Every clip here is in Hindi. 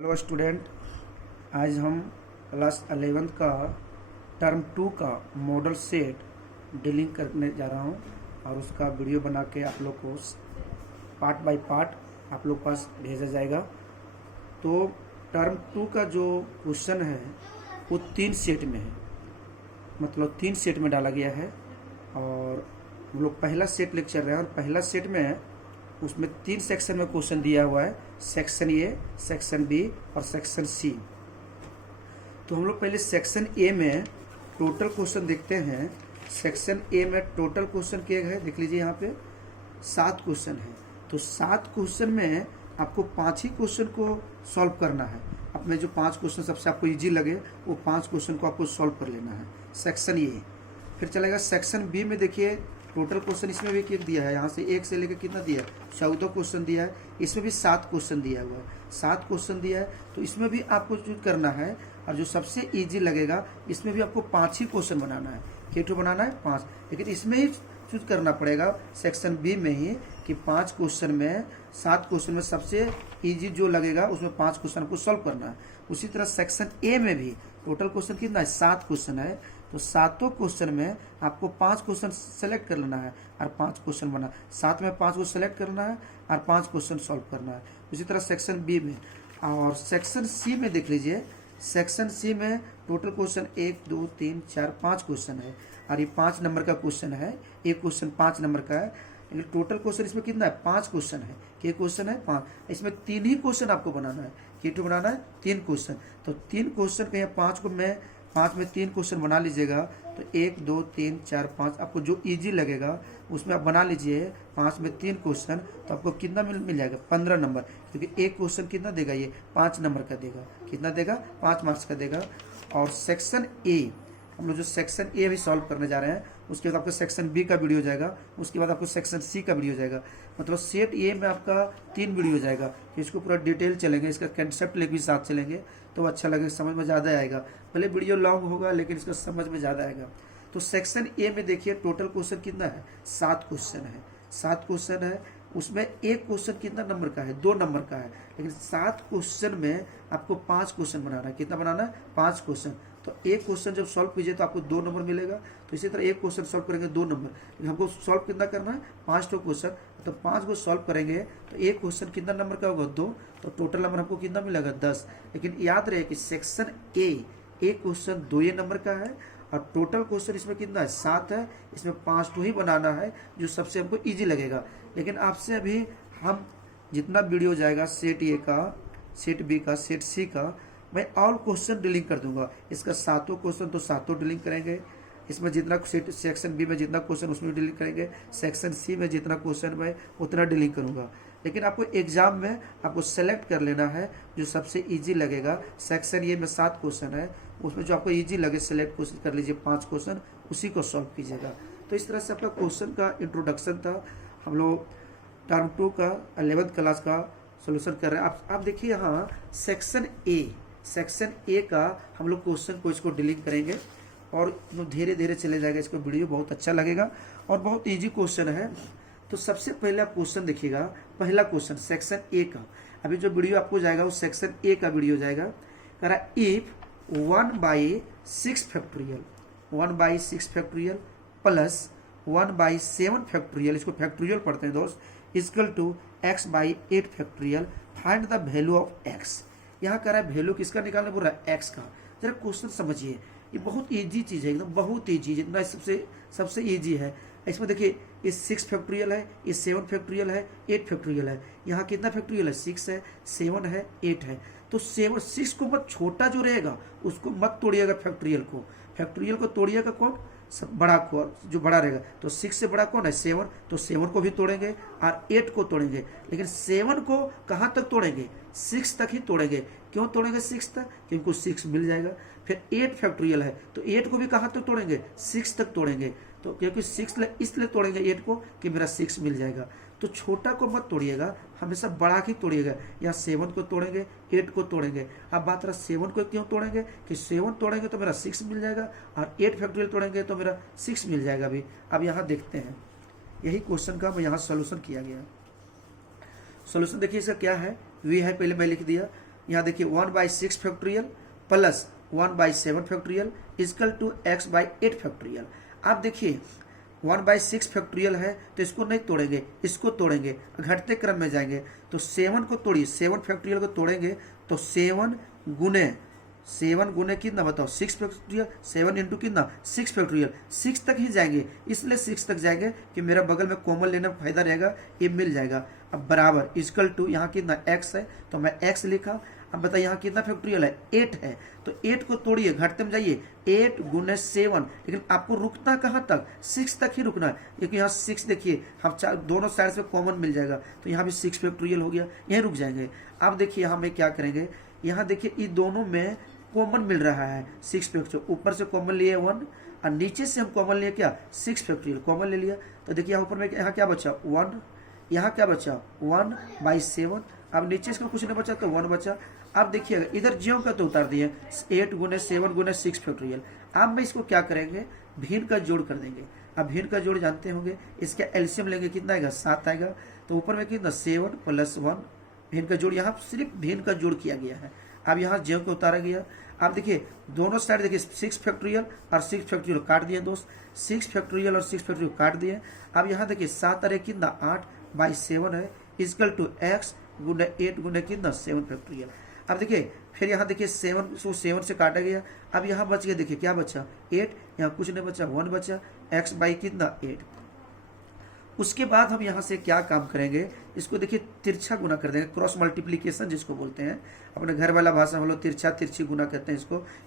हेलो स्टूडेंट, आज हम क्लास 11th का टर्म 2 का मॉडल सेट डीलिंग करने जा रहा हूं और उसका वीडियो बना के आप लोग को पार्ट बाय पार्ट आप लोग पास भेजा जाएगा। तो टर्म 2 का जो क्वेश्चन है वो 3 सेट में है, मतलब 3 सेट में डाला गया है और हम लोग पहला सेट लेकर चल रहे हैं। और पहला सेट में उसमें 3 सेक्शन में क्वेश्चन दिया हुआ है, सेक्शन ए, सेक्शन बी और सेक्शन सी। तो हम लोग पहले सेक्शन ए में टोटल क्वेश्चन देखते हैं। सेक्शन ए में टोटल क्वेश्चन क्या है, देख लीजिए यहाँ पे 7 क्वेश्चन है। तो 7 क्वेश्चन में आपको 5 ही क्वेश्चन को सॉल्व करना है। अब में जो 5 क्वेश्चन सबसे आपको इजी लगे वो 5 क्वेश्चन को आपको सॉल्व कर लेना है, सेक्शन ए। फिर चलेगा सेक्शन बी में, देखिए टोटल क्वेश्चन इसमें भी कितना दिया है, यहाँ से 1 से लेकर कितना दिया है, 14 क्वेश्चन दिया है। इसमें भी 7 क्वेश्चन दिया हुआ है, 7 क्वेश्चन दिया है। तो इसमें भी आपको चूज करना है और जो सबसे इजी लगेगा इसमें भी आपको 5 ही क्वेश्चन बनाना है। कितना बनाना है? 5। लेकिन इसमें ही चूज करना पड़ेगा सेक्शन बी में ही कि 5 क्वेश्चन में 7 क्वेश्चन में सबसे इजी जो लगेगा उसमें 5 क्वेश्चन आपको सॉल्व करना है। उसी तरह सेक्शन ए में भी टोटल क्वेश्चन कितना है, 7 क्वेश्चन है। तो 7 क्वेश्चन में आपको 5 क्वेश्चन सेलेक्ट कर लेना है और 5 क्वेश्चन बना, 7 में 5 को सेलेक्ट करना है और 5 क्वेश्चन सॉल्व करना है। उसी तरह सेक्शन बी में और सेक्शन सी में देख लीजिए, सेक्शन सी में टोटल क्वेश्चन 1 2 3 4 5 क्वेश्चन है और ये 5 नंबर का क्वेश्चन है। एक क्वेश्चन 5 नंबर का है, लेकिन टोटल क्वेश्चन इसमें कितना है, 5 क्वेश्चन है। क्या क्वेश्चन है? 5। इसमें 3 ही क्वेश्चन आपको बनाना है। कितना बनाना है? 3 क्वेश्चन। तो 3 क्वेश्चन के यहाँ 5 को मैं 5 में 3 क्वेश्चन बना लीजिएगा। तो 1 2 3 4 5 आपको जो इजी लगेगा उसमें आप बना लीजिए। 5 में 3 क्वेश्चन तो आपको कितना मिल जाएगा, 15 नंबर। क्योंकि एक क्वेश्चन कितना देगा, ये 5 नंबर का देगा। कितना देगा? 5 मार्क्स का देगा। और सेक्शन ए, हम लोग जो सेक्शन ए भी सॉल्व करने जा रहे हैं, उसके बाद आपको सेक्शन बी का वीडियो जाएगा, उसके बाद आपको सेक्शन सी का वीडियो जाएगा। मतलब सेट ए में आपका 3 वीडियो जाएगा कि इसको पूरा डिटेल चलेंगे, इसका कंसेप्ट लेके भी साथ चलेंगे तो अच्छा लगेगा, समझ में ज़्यादा आएगा। भले वीडियो लॉन्ग होगा लेकिन इसका समझ में ज़्यादा आएगा। तो सेक्शन ए में देखिए टोटल क्वेश्चन कितना है, 7 क्वेश्चन है। 7 क्वेश्चन है, उसमें एक क्वेश्चन कितना नंबर का है, 2 नंबर का है। लेकिन 7 क्वेश्चन में आपको 5 क्वेश्चन बनाना है। कितना बनाना है? 5 क्वेश्चन। तो एक क्वेश्चन जब सॉल्व कीजिए तो आपको 2 नंबर मिलेगा। तो इसी तरह एक क्वेश्चन सॉल्व करेंगे 2 नंबर। लेकिन हमको सॉल्व कितना करना है, 5 क्वेश्चन। तो 5 को सॉल्व करेंगे तो एक क्वेश्चन कितना नंबर का होगा, 2। तो टोटल नंबर हमको कितना मिलेगा, 10। लेकिन याद रहे कि सेक्शन ए एक क्वेश्चन 2 नंबर का है और टोटल क्वेश्चन इसमें कितना है, 7 है। इसमें 5 ही बनाना है जो सबसे हमको ईजी लगेगा। लेकिन आपसे अभी हम जितना वीडियो जाएगा सेट ए का, सेट बी का, सेट सी का, मैं ऑल क्वेश्चन डीलिंग कर दूंगा। इसका 7 क्वेश्चन तो 7 डीलिंग करेंगे। इसमें जितना सेक्शन बी में जितना क्वेश्चन उसमें डीलिंग करेंगे। सेक्शन सी में जितना क्वेश्चन मैं उतना डीलिंग करूंगा। लेकिन आपको एग्जाम में आपको सेलेक्ट कर लेना है जो सबसे इजी लगेगा। सेक्शन ए में 7 क्वेश्चन है, उसमें जो आपको इजी लगे सेलेक्ट क्वेश्चन कर लीजिए, 5 क्वेश्चन, उसी को सॉल्व कीजिएगा। तो इस तरह से आपका क्वेश्चन का इंट्रोडक्शन था। हम लोग टर्म 2 का 11th क्लास का सोल्यूशन कर रहे हैं। आप देखिए यहाँ सेक्शन ए का हम लोग क्वेश्चन को इसको डीलिंग करेंगे और धीरे धीरे चले जाएगा। इसको वीडियो बहुत अच्छा लगेगा और बहुत इजी क्वेश्चन है। तो सबसे पहला क्वेश्चन देखिएगा, पहला क्वेश्चन सेक्शन ए का। अभी जो वीडियो आपको जाएगा वो सेक्शन ए का वीडियो जाएगा। कह रहा if 1/6 factorial, 1/6 factorial plus 1/7 factorial, इसको फैक्टोरियल पढ़ते हैं दोस्त, equal to x/8 factorial, find the value of x। यहाँ कह रहा है वैल्यू किसका निकालना बोल रहा है, x का। जरा क्वेश्चन समझिए, ये बहुत इजी चीज है, एकदम बहुत इजी, जितना सबसे इजी है। इसमें देखिए ये 6 फैक्टोरियल है, ये 7 फैक्टोरियल है, 8 फैक्टोरियल है। यहाँ कितना फैक्टोरियल है, 6 है, 7 है, 8 है। तो 6 को मत, छोटा जो रहेगा उसको मत तोड़िएगा, फैक्टोरियल को तोड़िएगा कौन, बड़ा को, जो बड़ा रहेगा। तो 6 से बड़ा कौन है, 7। तो 7 को भी तोड़ेंगे और 8 को तोड़ेंगे। लेकिन 7 को कहाँ तक तोड़ेंगे, 6 तक ही तोड़ेंगे। क्यों तोड़ेंगे 6 तक, क्योंकि 6 मिल जाएगा। फिर 8 फैक्टोरियल है तो 8 को भी कहाँ तक तोड़ेंगे, 6 तक तोड़ेंगे। तो क्योंकि 6 इसलिए तोड़ेंगे 8 को कि मेरा 6 मिल जाएगा। तो छोटा को मत तोड़िएगा, हमेशा बड़ा ही तोड़िएगा। यहाँ 7 को तोड़ेंगे, 8 को तोड़ेंगे। अब बात रहा 7 को क्यों तोड़ेंगे, कि 7 तोड़ेंगे तो मेरा 6 मिल जाएगा और 8 फैक्टोरियल तोड़ेंगे तो मेरा 6 मिल जाएगा भी। अब यहाँ देखते हैं, यही क्वेश्चन का यहाँ सोल्यूशन किया गया। सोल्यूशन देखिए इसका क्या है, वी है, पहले मैं लिख दिया। यहाँ देखिए 1/6 factorial plus 1/7 factorial equal to x by 8 factorial. आप देखिए 1/6 फैक्टोरियल है तो इसको नहीं तोड़ेंगे, इसको तोड़ेंगे, घटते क्रम में जाएंगे तो 7 को तोड़िए, 7 फैक्टोरियल को तोड़ेंगे तो 7 गुने कितना बताओ 6 फैक्टोरियल, 7 इंटू कितना 6 फैक्टोरियल, 6 तक ही जाएंगे, इसलिए 6 तक जाएंगे कि मेरा बगल में कॉमन लेने में फायदा रहेगा, ये मिल जाएगा। अब बराबर इजकल टू यहाँ कितना x है तो मैं x लिखा। अब बताइए यहाँ कितना फैक्टोरियल है 8 है तो 8 को तोड़िए, घटते में जाइए, 8 गुने 7, लेकिन आपको रुकना कहाँ तक 6 तक ही रुकना है, क्योंकि यहाँ 6 देखिए हम दोनों साइड से कॉमन मिल जाएगा तो यहाँ भी 6 फैक्टोरियल हो गया, यहीं रुक जाएंगे। अब देखिए यहाँ में क्या करेंगे, यहाँ देखिए ये दोनों में कॉमन मिल रहा है 6 फैक्टोरियल, ऊपर से कॉमन लिए 1 और नीचे से हम कॉमन लिए क्या 6 फैक्टोरियल कॉमन ले लिया तो देखिए यहाँ ऊपर में यहाँ क्या बचा 1, यहाँ क्या बचा 1/7, अब नीचे इसका कुछ नहीं बचा तो 1 बचा। अब देखिएगा इधर ज्यों का तो उतार दिए 8 गुने 7 गुने 6 फैक्टोरियल। अब मैं इसको क्या करेंगे भिन्न का जोड़ कर देंगे। अब भिन्न का जोड़ जानते होंगे, इसका एलसीएम लेंगे कितना आएगा 7 आएगा, तो ऊपर में कितना 7 + 1 भिन्न का जोड़, यहाँ सिर्फ भिन्न का जोड़ किया गया है। अब यहाँ ज्यों को उतारा गया। आप देखिए दोनों साइड देखिए 6 फैक्टोरियल और 6 फैक्टोरियल काट दिए दोस्त, 6 फैक्टोरियल और 6 फैक्टोरियल काट दिए। अब यहाँ देखिए 7 अरे कितना 8/7 है इजकल टू x गुने 8 गुने कितना 7 फैक्टोरियल। अब देखिए फिर यहाँ देखिए 7 से काटा गया। अब यहाँ बच गया देखिए क्या बचा 8, यहाँ कुछ नहीं बचा 1 बचा, x बाई कितना 8। उसके बाद हम यहाँ से क्या काम करेंगे, इसको देखिए तिरछा गुना कर देंगे, क्रॉस मल्टीप्लीकेशन जिसको बोलते हैं, अपने घर वाला भाषा में हम लोग तिरछा तिरछी गुना कहते हैं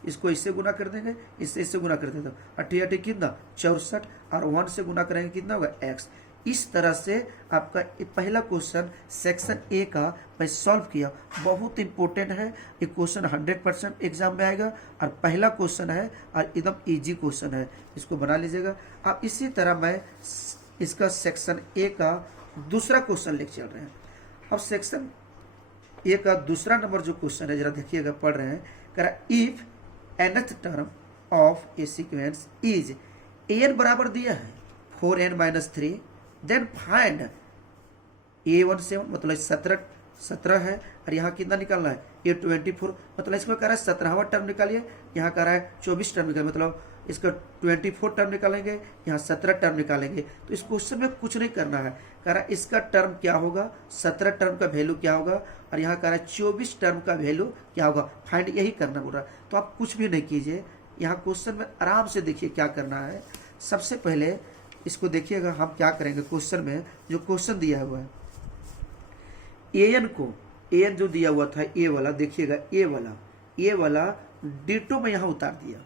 इसको इससे गुना कर देंगे, इससे गुना कर देते, 88 कितना 64 और 1 से गुना करेंगे कितना होगा x। इस तरह से आपका पहला क्वेश्चन सेक्शन ए का मैं सॉल्व किया, बहुत इंपॉर्टेंट है ये क्वेश्चन, 100% एग्जाम में आएगा और पहला क्वेश्चन है और एकदम इजी क्वेश्चन है, इसको बना लीजिएगा। अब इसी तरह मैं इसका सेक्शन ए का दूसरा क्वेश्चन लेके चल रहे हैं। अब सेक्शन ए का दूसरा नंबर जो क्वेश्चन है जरा देखिएगा, पढ़ रहे हैं, कह रहा if nth term of A sequence is an बराबर दिया है 4n-3 देन फाइंड A17 मतलब 17 है और यहाँ कितना निकालना है A24 मतलब इसमें कह रहा है 17वां टर्म निकालिए, यहाँ कह रहा है 24 टर्म निकालिए, मतलब इसका 24 टर्म निकालेंगे, यहाँ 17 टर्म निकालेंगे। तो इस क्वेश्चन में कुछ नहीं करना है, कह रहा है इसका टर्म क्या होगा, 17 टर्म का वैल्यू क्या होगा और यहाँ कह रहा है 24 टर्म का वैल्यू क्या होगा, फाइंड यही करना बोल रहा है। तो आप कुछ भी नहीं कीजिए, यहाँ क्वेश्चन में आराम से देखिए क्या करना है। सबसे पहले इसको देखिएगा हम क्या करेंगे, क्वेश्चन में जो क्वेश्चन दिया हुआ है एन जो दिया हुआ था ए वाला, देखिएगा ए वाला डिटो में यहाँ उतार दिया,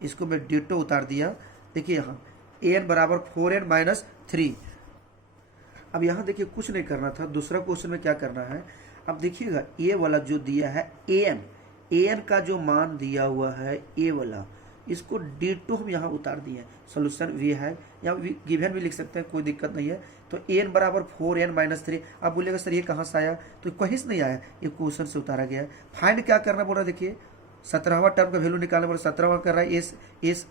इसको मैं डिटो उतार दिया। देखिए यहाँ एन बराबर 4n-3। अब यहाँ देखिए कुछ नहीं करना था, दूसरा क्वेश्चन में क्या करना है, अब देखिएगा ए वाला जो दिया है एन का जो मान दिया हुआ है ए वाला, इसको डिटो हम यहाँ उतार दिए। सोल्यूशन वी है या गिवन भी लिख सकते हैं, कोई दिक्कत नहीं है। तो एन बराबर 4n-3। अब बोलिएगा सर ये कहाँ से आया, तो कहीं से नहीं आया, ये क्वेश्चन से उतारा गया है। फाइंड क्या करना बोल रहा है, देखिए 17वां टर्म का वैल्यू निकालना बोल रहा है, 17वां कर रहा है एस।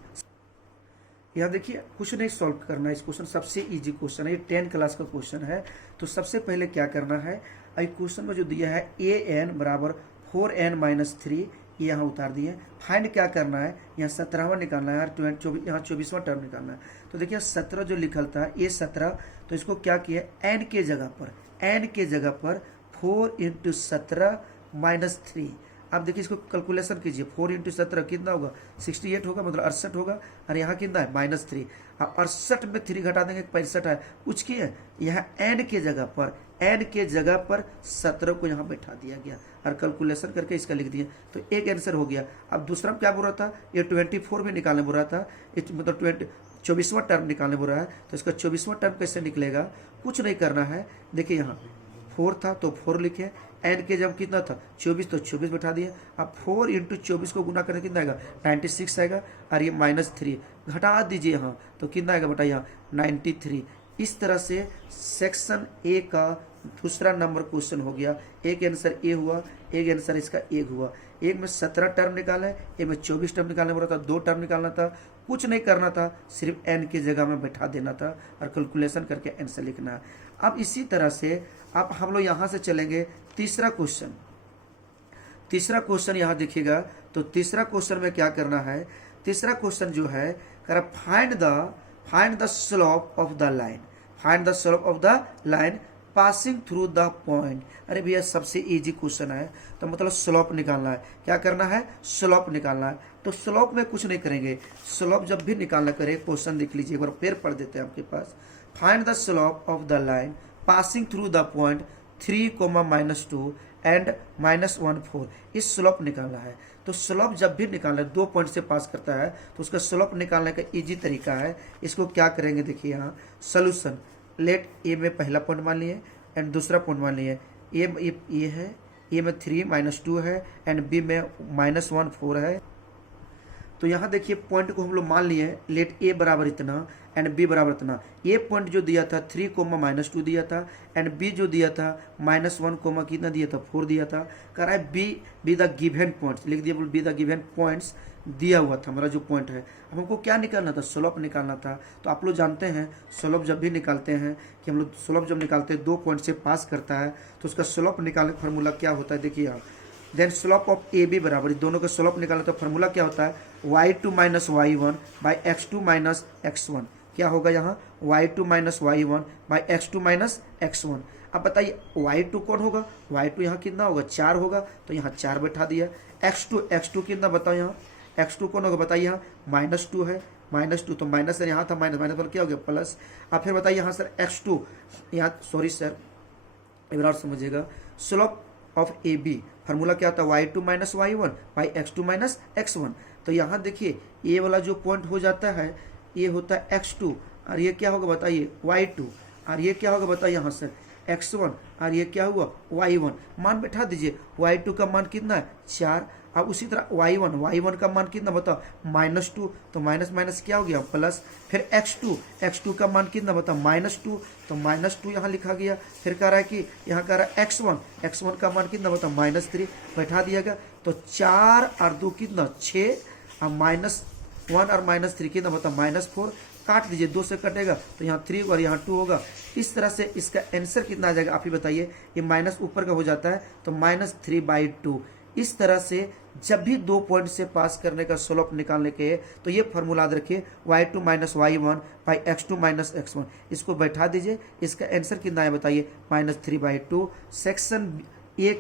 यहाँ देखिए कुछ नहीं सॉल्व करना है, इस क्वेश्चन सबसे इजी क्वेश्चन है, ये 10 क्लास का क्वेश्चन है। तो सबसे पहले क्या करना है, क्वेश्चन में जो दिया है an बराबर 4n-3 ये यहाँ उतार दिए। फाइंड क्या करना है, यहाँ 17वां निकालना है और यहाँ 24वां टर्म निकालना है। तो देखिए 17 जो लिखल था ये 17, तो इसको क्या किया n के जगह पर 4 × 17-3। अब देखिए इसको कैलकुलेशन कीजिए, 4 × 17 कितना होगा 68 होगा, मतलब 68 होगा और यहाँ कितना है -3। अब 68 में 3 घटा देंगे 65 है, कुछ किए यहाँ n के जगह पर 17 को यहाँ बैठा दिया गया और कैलकुलेशन करके इसका लिख दिया, तो एक आंसर हो गया। अब दूसरा क्या बोल रहा था, ये 24 में निकालने बोल रहा था, मतलब 24वां टर्म निकालने बोल रहा है। तो इसका 24वां टर्म कैसे निकलेगा, कुछ नहीं करना है। देखिए यहाँ 4 था तो 4 लिखे, n के जब कितना था 24 तो 24 बैठा दिया। अब 4 × 24 को गुना करने कितना आएगा 96 आएगा और ये -3 घटा दीजिए यहाँ, तो कितना आएगा बेटा यहाँ 93। इस तरह से सेक्शन ए का दूसरा नंबर क्वेश्चन हो गया। एक आंसर ए हुआ, एक आंसर इसका एक हुआ। एक में 17 टर्म निकाले, एक में 24 टर्म निकालने बोला था, 2 टर्म निकालना था, कुछ नहीं करना था, सिर्फ n की जगह में बैठा देना था और कैलकुलेशन करके आंसर लिखना है। अब इसी तरह से अब हम लोग यहाँ से चलेंगे तीसरा क्वेश्चन। तीसरा क्वेश्चन यहाँ देखिएगा, तो तीसरा क्वेश्चन में क्या करना है, तीसरा क्वेश्चन जो है कह find the slope of the line, find the slope of the line passing through the point. अरे भैया सबसे इजी क्वेश्चन है, तो मतलब स्लोप निकालना है। क्या करना है, स्लोप निकालना है। तो स्लोप में कुछ नहीं करेंगे, स्लोप जब भी निकालना करे क्वेश्चन देख लीजिए एक बार, फिर पढ़ देते हैं आपके पास। Find the slope of the line passing through the point 3, -2 and -1, 4। इस स्लोप निकालना है। तो स्लोप जब भी निकालना है, 2 पॉइंट से पास करता है, तो उसका स्लोप निकालने का इजी तरीका है। इसको क्या करेंगे, देखिए यहाँ सोल्यूशन। लेट ए में पहला पॉइंट मान लिए एंड दूसरा पॉइंट मान लिए। ए है, ए में 3 -2 है एंड बी में -1, 4 है। तो यहाँ देखिए पॉइंट को हम लोग मान लिए, लेट ए बराबर इतना एंड बी बराबर इतना। ए पॉइंट जो दिया था 3, -2 दिया था एंड बी जो दिया था -1, कितना दिया था, 4 दिया था। कह रहा है बी द गिवन पॉइंट्स, लिख दिया, बी द गिवन पॉइंट्स दिया हुआ था हमारा जो पॉइंट है। अब हमको क्या निकालना था, स्लोप निकालना था। तो आप लोग जानते हैं स्लोप जब भी निकालते हैं कि हम लोग स्लोप जब निकालते हैं 2 पॉइंट से पास करता है, तो उसका स्लोप निकालने का फॉर्मूला क्या होता है, देखिए आप। Then slope of A B बराबर, दोनों का स्लोप निकालना तो फॉर्मूला क्या होता है, y2 - y1 by x2 - x1। क्या होगा यहाँ, y2 - y1 by x2 - x1। अब बताइए y2 कौन होगा, y2 यहाँ कितना होगा, 4 होगा, तो यहाँ 4 बैठा दिया। x2 कितना बताओ, यहाँ x2 कौन होगा बताइए, यहाँ -2 है, -2 तो माइनस है, यहाँ था माइनस, माइनस पर क्या हो गया प्लस। अब फिर बताइए यहाँ सर x2, यहाँ सॉरी सर एक बार समझिएगा, slope of A B formula क्या होता है, y2 - y1 by x2 - x1। तो यहाँ देखिए ये वाला जो पॉइंट हो जाता है ये होता है x2 और ये क्या होगा बताइए y2 और ये क्या होगा बताइए यहाँ से x1 और ये क्या हुआ y1। मान बैठा दीजिए, y2 का मान कितना है 4। अब उसी तरह y1 का मान कितना बताओ -2, तो माइनस माइनस क्या हो गया प्लस। फिर x2 का मान कितना बताओ -2, तो -2 यहाँ लिखा गया। फिर कह रहा है कि यहाँ कह रहा है x1 का मान कितना बताओ -3 बैठा दिया गया। तो 4 और 2 कितना 6 और -1 और -3 कितना बताओ -4। काट दीजिए, 2 से कटेगा तो यहाँ 3 और यहाँ 2 होगा। इस तरह से इसका आंसर कितना आ जाएगा आप ही बताइए। ये माइनस ऊपर का हो जाता है तो -3/2। इस तरह से जब भी 2 पॉइंट से पास करने का स्लोप निकालने के तो ये फार्मूला याद रखिए, y2 - y1 by x2 - x1। इसको बैठा दीजिए, इसका आंसर कितना है बताइए -3/2। सेक्शन ए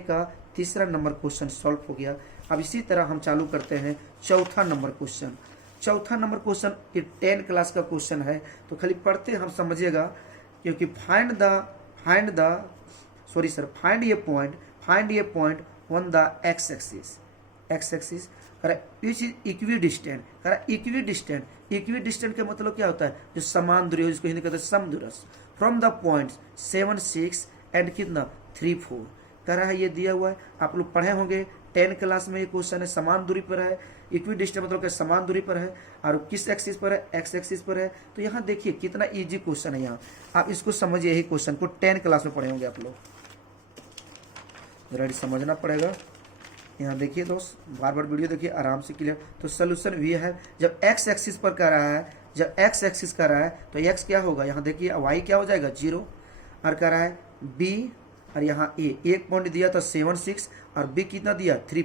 का तीसरा नंबर क्वेश्चन सॉल्व हो गया। अब इसी तरह हम चालू करते हैं चौथा नंबर क्वेश्चन। चौथा नंबर क्वेश्चन ये 10 क्लास का क्वेश्चन है, तो खाली पढ़ते हम समझिएगा, क्योंकि फाइंड ये point on the x axis which is equidistant का मतलब क्या होता है, जो समान दूरी हो, जिसको हिंदी कहते हैं समदूरस, फ्रॉम द पॉइंट 7, 6 एंड कितना 3, 4 कह रहा है। ये दिया हुआ है, आप लोग पढ़े होंगे 10 क्लास में ये क्वेश्चन है। समान दूरी पर है, इक्विडिस्टेंट मतलब कि समान दूरी पर है, और किस एक्सिस पर है, एक्स एक्सिस पर है। तो यहाँ देखिए कितना इजी क्वेश्चन है। यहाँ आप इसको समझिए, यही क्वेश्चन को 10 क्लास में पढ़े होंगे आप लोग, जरा समझना पड़ेगा। यहाँ देखिए दोस्त, बार बार वीडियो देखिए आराम से क्लियर। तो सोल्यूशन भी है, जब एक्स एक्सिस पर कर रहा है, जब एक्स एक्सिस कर रहा है तो एक्स क्या होगा, यहाँ देखिए वाई क्या हो जाएगा 0, और कर रहा है बी, और यहाँ ए एक पॉइंट दिया था 7, 6 और बी कितना दिया 3,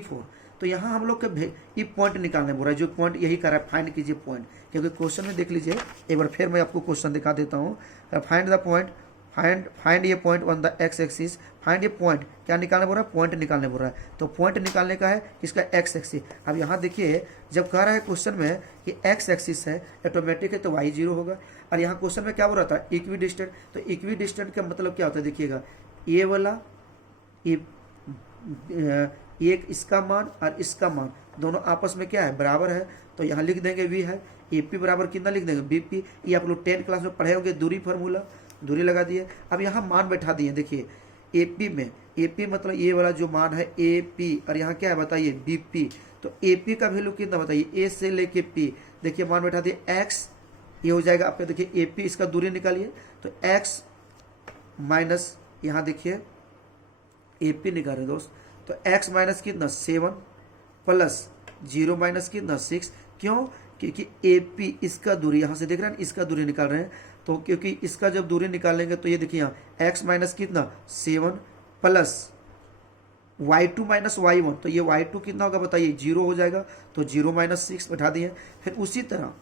4। तो यहाँ हम लोग के ये पॉइंट निकालने बोल रहा है, जो पॉइंट यही कर रहा है, फाइंड कीजिए पॉइंट। क्योंकि क्वेश्चन में देख लीजिए एक बार, फिर मैं आपको क्वेश्चन दिखा देता हूँ। फाइंड द पॉइंट, फाइंड ये point on the x axis. Find ये पॉइंट क्या निकालने बोल रहा है, पॉइंट निकालने बोल रहा है। तो पॉइंट निकालने का है इसका एक्स एक्सिस। अब यहाँ देखिए जब कह रहा है क्वेश्चन में कि एक्स एक्सिस है ऑटोमेटिक है, तो वाई 0 होगा। और यहाँ क्वेश्चन में क्या बोल रहा था, इक्विडिस्टेंट। तो इक्विडिस्टेंट का मतलब क्या होता है, देखिएगा ये वाला एक इसका मान और इसका मान दोनों आपस में क्या है, बराबर है। तो यहाँ लिख देंगे वी है, ए पी बराबर कितना लिख देंगे बीपी। ये आप लोग 10 क्लास में पढ़े होंगे, दूरी फार्मूला, दूरी लगा दिए। अब यहाँ मान बैठा दिए, देखिए एपी में, एपी मतलब ये वाला जो मान है एपी, और यहाँ क्या है बताइए बीपी। तो एपी का वैल्यू कितना बताइए, ए से लेके पी। देखिए मान बैठा दिए एक्स, ये हो जाएगा आपका, देखिए एपी इसका दूरी निकालिए, तो एक्स माइनस यहाँ देखिए एपी निकाल रहे दोस्त, तो x माइनस कितना 7 प्लस 0 माइनस कितना 6। क्यों, क्योंकि AP इसका दूरी, यहाँ से देख रहे हैं इसका दूरी निकाल रहे हैं। तो क्योंकि इसका जब दूरी निकालेंगे तो ये देखिए यहाँ x माइनस कितना 7 प्लस y2 माइनस y1, तो ये y2 कितना होगा बताइए, 0 हो जाएगा, तो 0 माइनस 6 बैठा दिए। फिर उसी तरह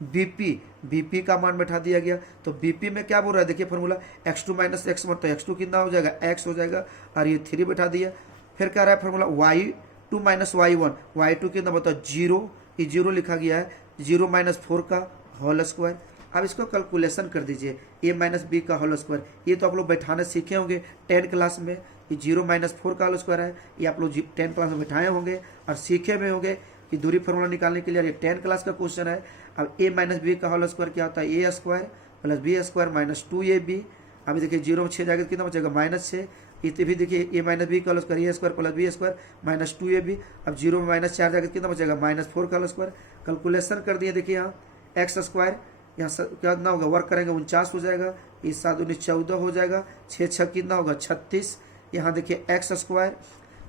bp का मान बैठा दिया गया, तो bp में क्या बोल रहा है देखिए फॉर्मूला, x2 माइनस x1, तो x2 कितना हो जाएगा, x हो जाएगा, और ये 3 बैठा दिया। फिर क्या रहा है formula y2 minus y1, y2 कितना बताओ 0, ये 0 लिखा गया है, 0 माइनस 4 का होल स्क्वायर। अब इसको कैलकुलेशन कर दीजिए, a माइनस बी का होल स्क्वायर, ये तो आप लोग बैठाने सीखे होंगे 10 क्लास में, ये 0 माइनस 4 का होल स्क्वायर है, ये आप लोग 10 क्लास में बैठाए होंगे और सीखे में होंगे कि दूरी फार्मूला निकालने के लिए। ये 10 क्लास का क्वेश्चन है। अब a माइनस बी का होल स्क्वायर क्या होता है, A square plus B square minus 2ab। अभी देखिए 0 में 6 जाएगा, कितना बचेगा माइनस 6। इतने भी देखिए a माइनस बी का whole square, A square plus B square minus 2ab। अब 0 में माइनस 4 जाएगा, कितना बचेगा -4 का होल स्क्वायर। कैलकुलेशन कर दिए, देखिए यहाँ एक्स स्क्वायर, यहाँ कितना होगा, वर्क करेंगे 49 हो जाएगा, इस 7 19 14 हो जाएगा, 6 6 कितना होगा 36। यहाँ देखिए एक्स स्क्वायर,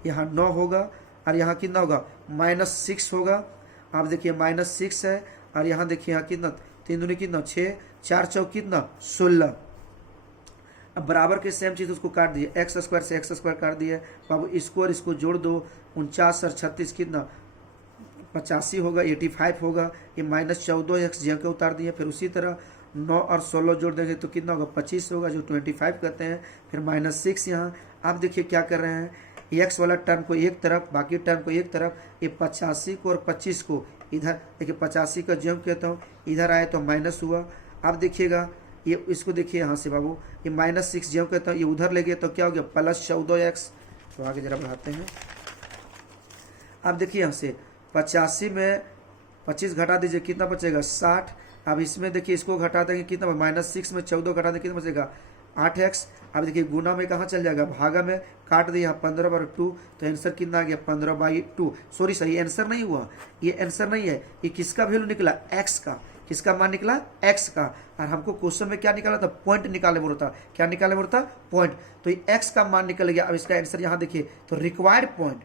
यहाँ 9 होगा, और यहाँ कितना होगा -6 होगा। आप देखिए -6 है, और यहाँ देखिए यहाँ कितना 3 दूनी कितना 6, 4 चौक कितना 16। अब बराबर के सेम चीज़ उसको काट दिए, एक्स स्क्वायर से एक्स स्क्वायर काट दिए, बाबू इसको और इसको जोड़ दो, 49 और 36 कितना 85 होगा, 85 होगा। ये -14 एक्स जगह उतार दिए। फिर उसी तरह 9 और 16 जोड़ देंगे तो कितना होगा 25 होगा, जो 25 कहते हैं। फिर -6 यहाँ। आप देखिए क्या कर रहे हैं, एक्स वाला टर्म को एक तरफ, बाकी टर्म को एक तरफ, ये 85 को और 25 को इधर, देखिए 85 का जम कहता हूँ, इधर आए तो माइनस हुआ। आप देखिएगा ये, इसको देखिए यहाँ से बाबू, ये -6 जम कहता हूँ, ये उधर ले गया तो क्या हो गया +14x। तो आगे जरा बढ़ाते हैं। आप देखिए यहाँ से 85 में 25 घटा दीजिए, कितना बचेगा 60। अब इसमें देखिए इसको घटा देंगे, कितना -6 में 14 घटा देंगे, कितना बचेगा 8x। अब देखिए गुना में कहाँ चल जाएगा, भागा में काट दिया 15/2, तो आंसर कितना आ गया 15/2। सॉरी सही आंसर नहीं हुआ, ये आंसर नहीं है, ये किसका वैल्यू निकला, x का। किसका मान निकला, x का। और हमको क्वेश्चन में क्या निकाला था, पॉइंट निकाले बोला था। क्या निकाले बोला था, पॉइंट। तो ये x का मान निकल गया। अब इसका आंसर यहाँ देखिए, तो रिक्वायर्ड पॉइंट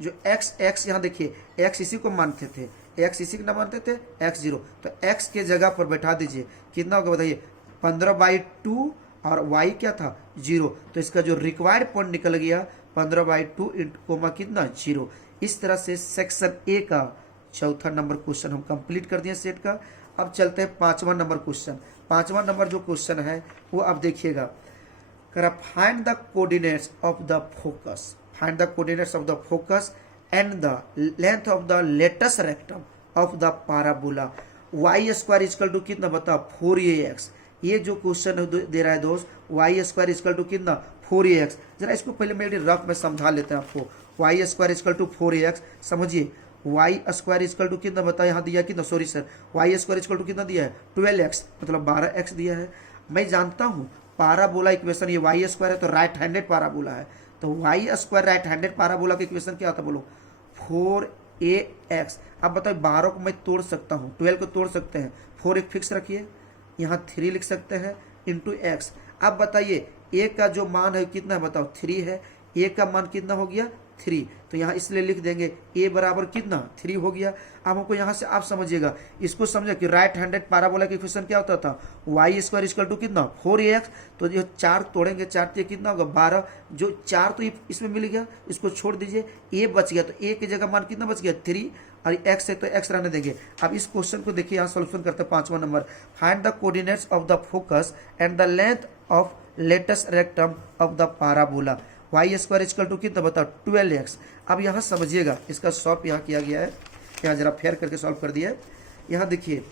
जो x यहाँ देखिए, x इसी को मानते थे, x इसी को ना मानते थे, x0, तो x के जगह पर बैठा दीजिए, कितना होगा बताइए 15/2, और y क्या था 0, तो इसका जो रिक्वायर्ड पॉइंट निकल गया 15/2 कोमा कितना 0। इस तरह से सेक्शन ए का चौथा नंबर क्वेश्चन हम कंप्लीट कर दिए सेट का। अब चलते हैं 5वां नंबर क्वेश्चन। 5वां नंबर जो क्वेश्चन है वो आप देखिएगा, करा find the coordinates of the focus, find the coordinates of the focus and the length of the latus rectum of the parabola y square equal to कितना बता 4ax। ये जो क्वेश्चन दे रहा है दोस्त, y स्क्वायर इक्वल टू कितना 4ax। जरा इसको पहले मेरे रफ में समझा लेते हैं आपको। y square equal to 4ax, समझिए y स्क्वायर इक्वल टू कितना बता, यहाँ दिया कितना, sorry sir, y square equal to कितना दिया है 12x, मतलब 12x दिया है। मैं जानता हूँ पाराबोला इक्वेशन, ये y स्क्वायर है तो राइट हैंडेड पाराबोला है, तो y square right handed parabola का इक्वेशन क्या होता है बोलो 4ax। अब बताओ 12 को मैं तोड़ सकता हूँ, 12 को तोड़ सकते हैं, 4 एक फिक्स रखिए, यहाँ 3 लिख सकते हैं इंटू एक्स। अब बताइए a का जो मान है कितना है बताओ 3 है, a का मान कितना हो गया 3, तो यहाँ इसलिए लिख देंगे a बराबर कितना 3 हो गया। अब हमको यहाँ से आप समझिएगा, इसको समझे कि राइट हैंडेड पाराबोला का इक्वेशन क्या होता था, y स्क्वायर इक्वल टू कितना 4ax, तो जो 4 तोड़ेंगे 4 से कितना होगा 12, जो 4 तो इसमें मिल गया, इसको छोड़ दीजिए, a बच गया, तो a की जगह मान कितना बच गया 3, और x है तो x रहने देंगे। अब इस क्वेश्चन को देखिए, यहाँ सोल्यूशन करते हैं 5वां number, find the coordinates of the focus and the length of latus rectum of the parabola y square equal to कितना बताओ 12x। अब यहाँ समझिएगा, इसका सॉल्व यहाँ किया गया है, यहाँ जरा फेयर करके सॉल्व कर दिया है। यहाँ देखिए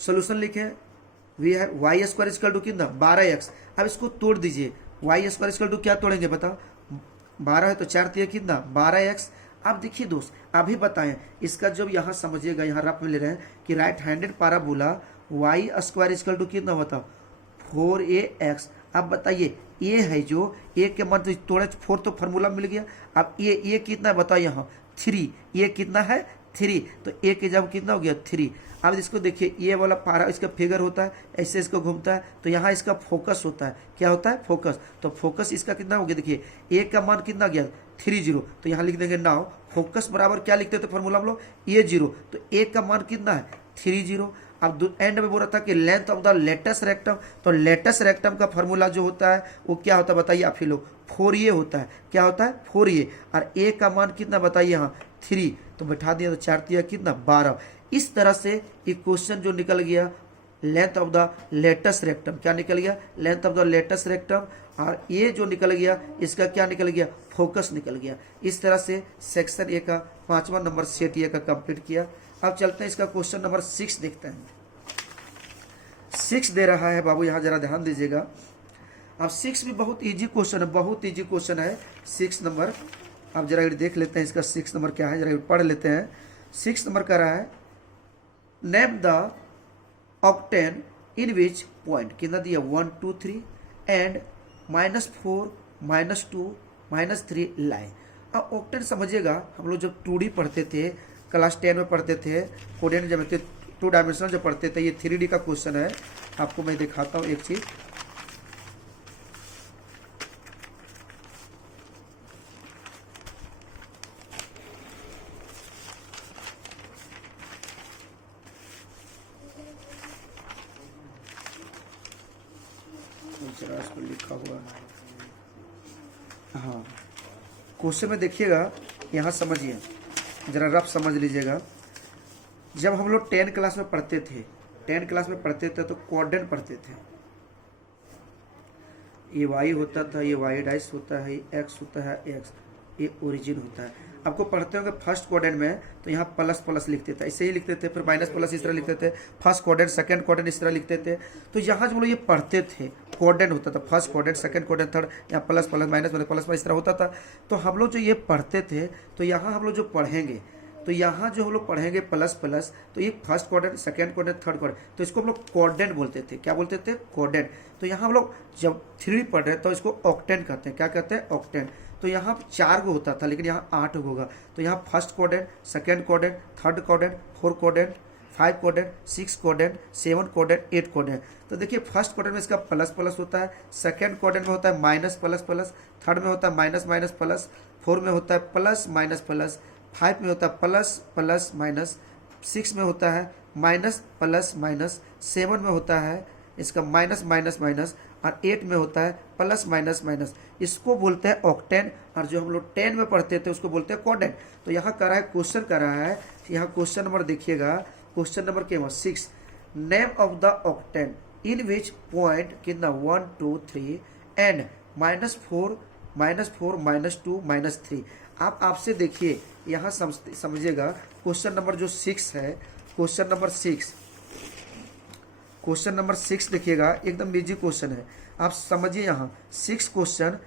सोल्यूशन लिखे, वी है y स्क्वायर इक्वल टू कितना 12x। अब इसको तोड़ दीजिए, y स्क्वायर इक्वल टू क्या तोड़ेंगे बताओ, 12 है तो 4 दिया कितना 12x। अब देखिए दोस्त, अभी बताएं इसका जब यहाँ समझिएगा, यहाँ रफ में ले रहे हैं कि right handed parabola y square equal to कितना होता 4ax। अब बताइए ये है जो a के मान तो तोड़े 4 तो फार्मूला मिल गया। अब ये कितना है बताओ, यहाँ 3, ये कितना है 3, तो a के जब कितना हो गया 3। अब इसको देखिए, ये वाला पारा इसका फिगर होता है, ऐसे इसको घूमता है, तो यहाँ इसका फोकस होता है, क्या होता है फोकस, तो फोकस इसका कितना हो गया, देखिए a का मान कितना गया 30, तो यहाँ लिख देंगे नाउ फोकस बराबर क्या लिखते थे फार्मूला हम लोग, a0, तो a का मान कितना है 30। अब एंड में बोल रहा था कि length of the latus rectum, तो लेटेस्ट रेक्टम का फॉर्मूला जो होता है वो क्या होता है बताइए आप ही लोग, 4a होता है। क्या होता है 4a, और a का मान कितना बताइए यहाँ 3, तो बैठा दिया तो 4 दिया कितना 12। इस तरह से एक क्वेश्चन जो निकल गया length of the latus rectum, क्या निकल गया length of the latus rectum, और ये जो निकल गया इसका क्या निकल गया फोकस निकल गया। इस तरह से सेक्शन ए का 5वां नंबर सेट ए का कंप्लीट किया। अब चलते हैं इसका क्वेश्चन नंबर 6 देखते हैं। 6 दे रहा है बाबू, यहाँ जरा ध्यान दीजिएगा। अब 6 भी बहुत इजी क्वेश्चन है, बहुत इजी क्वेश्चन है 6 नंबर। अब जरा देख लेते हैं इसका 6 नंबर क्या है, जरा पढ़ लेते हैं। 6 नंबर का रहा है name the octane in which point, कितना दिया 1 2 3 एंड -4 -2 -3 लाई। अब ऑक्टेन समझिएगा, हम लोग जब 2D पढ़ते थे क्लास 10 में पढ़ते थे, कोऑर्डिनेट जब 2 डायमेंशनल जब पढ़ते थे, ये 3D का क्वेश्चन है। आपको मैं दिखाता हूँ एक चीज। लिखा हुआ हाँ, क्वेश्चन में देखिएगा, यहाँ समझिए जरा रफ समझ लीजिएगा। जब हम लोग 10 क्लास में पढ़ते थे, 10 क्लास में पढ़ते थे तो कोऑर्डिनेट पढ़ते थे। ये वाई होता था, ये वाई डाइस होता है, ये एक्स होता है, एक्स ये ओरिजिन होता है। आपको पढ़ते होंगे फर्स्ट कोऑर्डिनेट में तो यहाँ प्लस प्लस लिखते थे, ऐसे ही लिखते थे, फिर माइनस प्लस इस तरह लिखते थे, फर्स्ट कोऑर्डिनेट सेकंड कोऑर्डिनेट इस तरह लिखते थे। तो यहाँ जब लोग ये पढ़ते थे कोऑर्डिनेट होता था, first coordinate second coordinate third, यहाँ plus plus minus minus plus इस तरह होता था। तो हम लोग जो ये पढ़ते थे, तो यहाँ हम लोग जो पढ़ेंगे, तो यहाँ जो हम लोग पढ़ेंगे प्लस प्लस, तो ये first coordinate second coordinate third coordinate, तो इसको हम लोग कोऑर्डिनेट बोलते थे। क्या बोलते थे कोऑर्डिनेट। तो यहाँ हम लोग जब 3 पढ़ रहे हैं तो इसको ऑक्टेन कहते हैं। क्या कहते हैं ऑक्टेन। तो यहाँ 4 को होता था लेकिन यहाँ 8 होगा। तो यहाँ first coordinate, second coordinate, third coordinate, 4 coordinate, 5 coordinate, 6 coordinate, 7 coordinate, 8 coordinate. तो देखिए फर्स्ट कोऑर्डिनेट में इसका प्लस प्लस होता है, सेकंड कोऑर्डिनेट में होता है माइनस प्लस प्लस, थर्ड में होता है माइनस माइनस प्लस, 4 में होता है प्लस माइनस प्लस, 5 में होता है प्लस प्लस माइनस, 6 में होता है माइनस प्लस माइनस, 7 में होता है इसका माइनस माइनस माइनस, और 8 में होता है प्लस माइनस माइनस। इसको बोलते हैं ऑक्टेन, और जो हम लोग 10 में पढ़ते थे उसको बोलते हैं कोऑर्डिनेट। तो यहाँ कर रहा है क्वेश्चन कर रहा है, यहाँ क्वेश्चन नंबर देखिएगा, क्वेश्चन नंबर क्या 6, name of the octane in which point कितना 1 2 3 एंड -4 -2 -3। आप आपसे देखिए यहाँ समझिएगा क्वेश्चन नंबर जो 6 है, क्वेश्चन नंबर 6 देखिएगा, एकदम इजी क्वेश्चन है। आप समझिए यहाँ 6 क्वेश्चन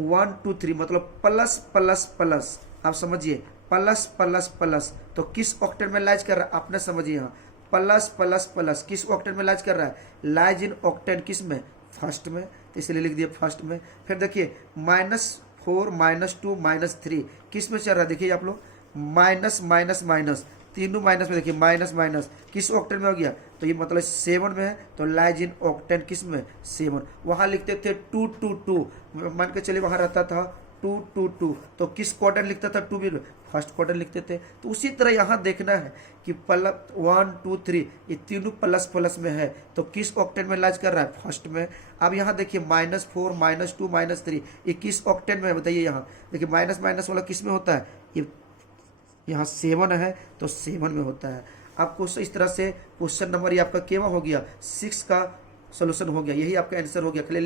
1 2 3 मतलब प्लस प्लस प्लस, आप समझिए प्लस प्लस प्लस। तो किस ऑक्टेन में लाइज कर रहा है आपने समझिए, यहाँ प्लस प्लस प्लस किस ऑक्टेन में लाइज कर रहा है, लाइज इन ऑक्टेन किस में फर्स्ट में, तो इसलिए लिख दिया फर्स्ट में। फिर देखिए -4 -2 -3 किस में चल रहा है, देखिए आप लोग माइनस माइनस माइनस, तीनों माइनस में, देखिए माइनस माइनस किस ऑक्टेन में हो गया, तो ये मतलब 7 में है, तो लाइज इन ऑक्टेन किस में 7। वहां लिखते थे 2 2 2, मान के चलिए वहां रहता था 2 2 2, तो किस क्वार्टर लिखता था 2 भी फर्स्ट क्वार्टर लिखते थे। तो उसी तरह यहाँ देखना है कि 1 2 3 ये तीनों प्लस प्लस में है, तो किस ऑक्टेन में लाइज कर रहा है फर्स्ट में। अब यहाँ देखिए -4 -2 -3 ये किस ऑक्टेन में है बताइए, यहाँ देखिए माइनस माइनस वाला किस में होता है, ये यहाँ 7 है तो 7 में होता है। आपको इस तरह से क्वेश्चन नंबर ये आपका केवा हो गया 6 का सोल्यूशन हो गया, यही आपका आंसर हो गया। खाली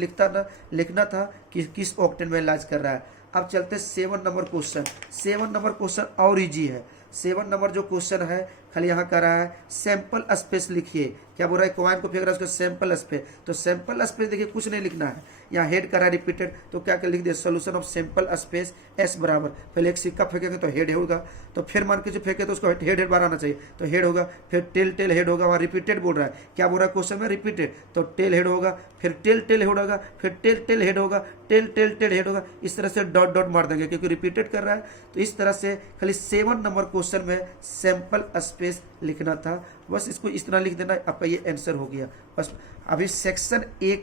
लिखना था कि किस ऑक्टेन में लाइज कर रहा है। अब चलते 7 नंबर क्वेश्चन। 7 नंबर क्वेश्चन और इजी है। 7 नंबर जो क्वेश्चन है खाली यहाँ कर रहा है सैंपल स्पेस लिखिए। क्या बोल रहा है, कॉइन को फेंक रहा है उसको सैंपल स्पेस, तो सैंपल स्पेस देखिए कुछ नहीं लिखना है, यहाँ हेड कर रहा है रिपीटेड, तो क्या लिख दिया solution of sample space S बराबर, पहले एक सिक्का फेंकेंगे तो हेड होगा, तो फिर मान के जो फेंके तो उसको हेड बार आना चाहिए, तो हेड होगा, फिर टेल हेड होगा, वहाँ रिपीटेड बोल रहा है, क्या बोल रहा है क्वेश्चन में रिपीटेड, तो टेल हेड होगा, फिर टेल हेड होगा, फिर टेल हेड होगा, टेल हेड होगा, इस तरह से डॉट मार देंगे क्योंकि रिपीटेड कर रहा है। तो इस तरह से खाली 7 नंबर क्वेश्चन में सैंपल स्पेस लिखना था, बस इसको इस तरह लिख देना, आपका ये आंसर हो गया बस। अभी सेक्शन ए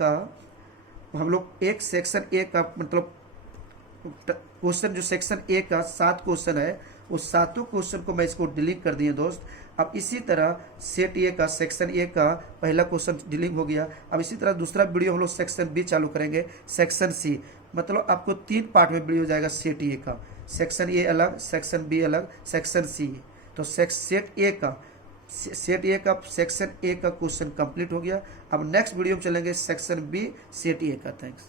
का हम लोग एक सेक्शन ए का मतलब क्वेश्चन जो सेक्शन ए का 7 क्वेश्चन है उस सातों क्वेश्चन को मैं इसको डिलीट कर दिए दोस्त। अब इसी तरह सेट ए का सेक्शन ए का पहला क्वेश्चन डिलीट हो गया। अब इसी तरह दूसरा वीडियो हम लोग सेक्शन बी चालू करेंगे, सेक्शन सी, मतलब आपको 3 पार्ट में वीडियो जाएगा सेट ए का, सेक्शन ए अलग, सेक्शन बी अलग, सेक्शन सी। तो सेट ए का सेक्शन ए का क्वेश्चन कंप्लीट हो गया। अब नेक्स्ट वीडियो में चलेंगे सेक्शन बी सेट ए का। थैंक्स।